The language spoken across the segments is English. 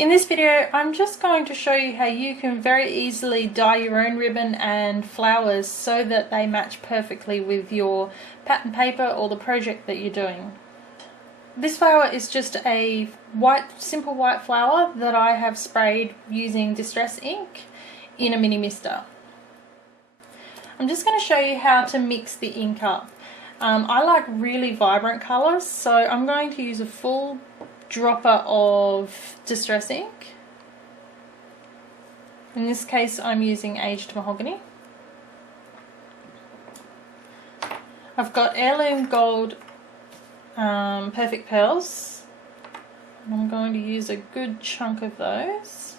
In this video, I'm just going to show you how you can very easily dye your own ribbon and flowers so that they match perfectly with your pattern paper or the project that you're doing. This flower is just a simple white flower that I have sprayed using Distress ink in a mini mister. I'm just going to show you how to mix the ink up. I like really vibrant colours, so I'm going to use a full dropper of Distress ink. In this case I'm using Aged Mahogany. I've got Heirloom Gold Perfect Pearls, and I'm going to use a good chunk of those.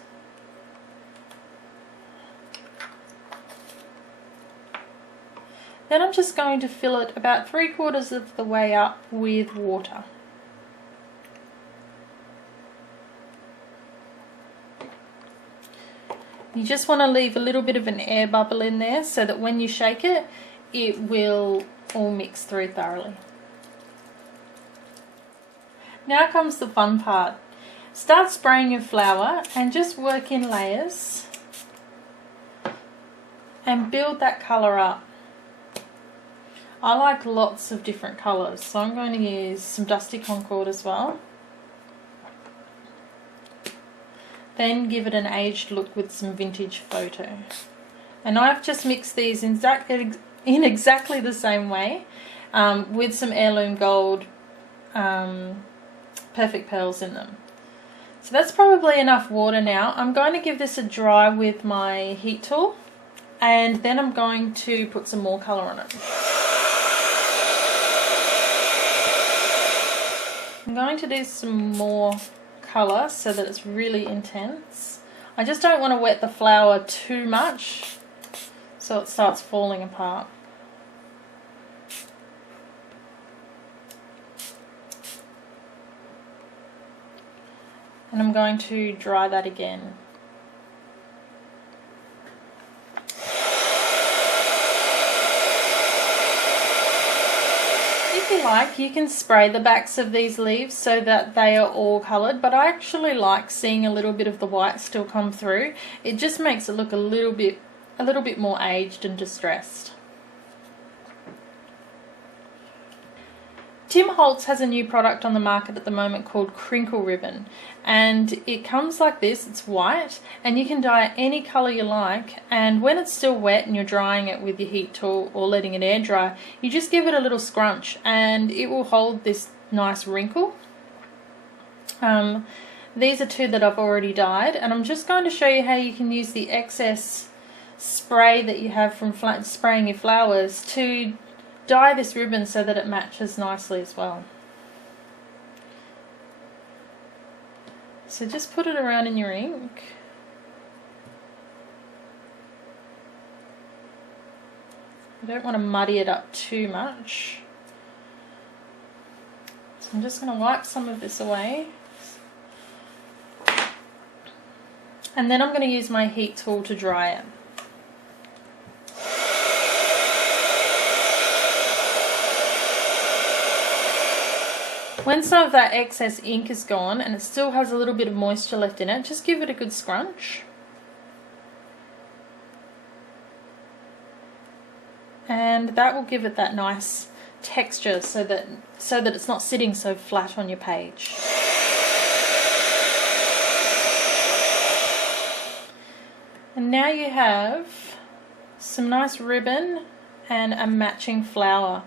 Then I'm just going to fill it about 3/4 of the way up with water. You just want to leave a little bit of an air bubble in there so that when you shake it, it will all mix through thoroughly. Now comes the fun part. Start spraying your flower and just work in layers and build that colour up. I like lots of different colours, so I'm going to use some Dusty Concord as well. Then give it an aged look with some Vintage Photo. And I've just mixed these in exactly the same way with some Heirloom Gold Perfect Pearls in them. So that's probably enough water now. I'm going to give this a dry with my heat tool, and then I'm going to put some more colour on it. I'm going to do some more colour so that it's really intense. I just don't want to wet the flower too much so it starts falling apart. And I'm going to dry that again. If you like, you can spray the backs of these leaves so that they are all coloured, but I actually like seeing a little bit of the white still come through. It just makes it look a little bit more aged and distressed. Tim Holtz has a new product on the market at the moment called Crinkle ribbon, and it comes like this. It's white and you can dye it any colour you like, and when it's still wet and you're drying it with your heat tool or letting it air dry, you just give it a little scrunch and it will hold this nice wrinkle. These are two that I've already dyed, and I'm just going to show you how you can use the excess spray that you have from spraying your flowers to dye this ribbon so that it matches nicely as well. So just put it around in your ink. I don't want to muddy it up too much. So I'm just going to wipe some of this away. And then I'm going to use my heat tool to dry it. When some of that excess ink is gone and it still has a little bit of moisture left in it, just give it a good scrunch. And that will give it that nice texture so that it's not sitting so flat on your page. And now you have some nice ribbon and a matching flower.